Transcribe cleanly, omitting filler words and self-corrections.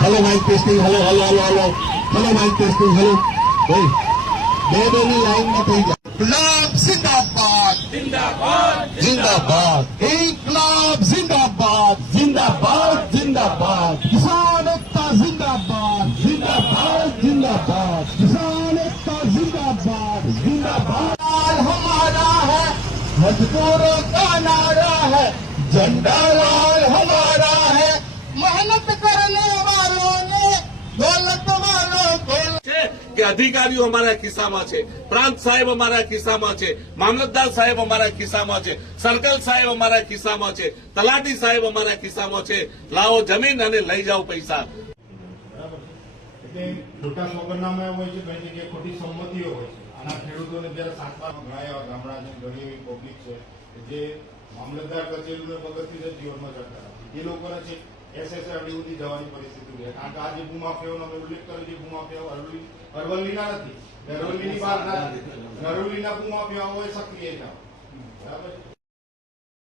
Hello mic testing hello hello hello hello hello mic testing hello भाई બે ની લાઈનમાં થઈ જાય ઇન્કલાબ જિંદાબાદ જિંદાબાદ જિંદાબાદ ઇન્કલાબ જિંદાબાદ જિંદાબાદ જિંદાબાદ કિસાન એકતા જિંદાબાદ જિંદાબાદ જિંદાબાદ किसान एकता जिंदाबाद जिंदाबाद हमारा है मजदूरों का नारा है झंडा लाल हमारा है मेहनत करने वालों ने दौलत वालों को કે અધિકારીઓ અમારા ખિસ્સામાં છે, પ્રાંત સાહેબ અમારા ખિસ્સામાં છે, મામલતદાર સાહેબ અમારા ખિસ્સામાં છે, સર્કલ સાહેબ અમારા ખિસ્સામાં છે, તલાટી સાહેબ અમારા ખિસ્સામાં છે. લાવો જમીન અને લઈ જાઓ પૈસા. ખોટા સોગંદનામા હોય છે, ઘણી જગ્યાએ ખોટી સંમતિઓ હોય છે. આના ખેડૂતોને જયારે સાતમા ઘણા એવા ગામડા છે, ઘણી એવી પબ્લિક છે જે મામલતદાર કચેરીઓને પગથિયે જીવનમાં ચડતા એ લોકોને છે એસએસઆરડી સુધી જવાની પરિસ્થિતિ છે. કારણ કે આ જે ભૂમાફિયાઓનો અમે ઉલ્લેખ કર્યો છે, ભૂમાફિયાઓ અરવલ્લીના નથી, અરવલ્લીની બહાર નરવલ્લીના ભૂમાફિયાઓ સક્રિય છે. બરાબર.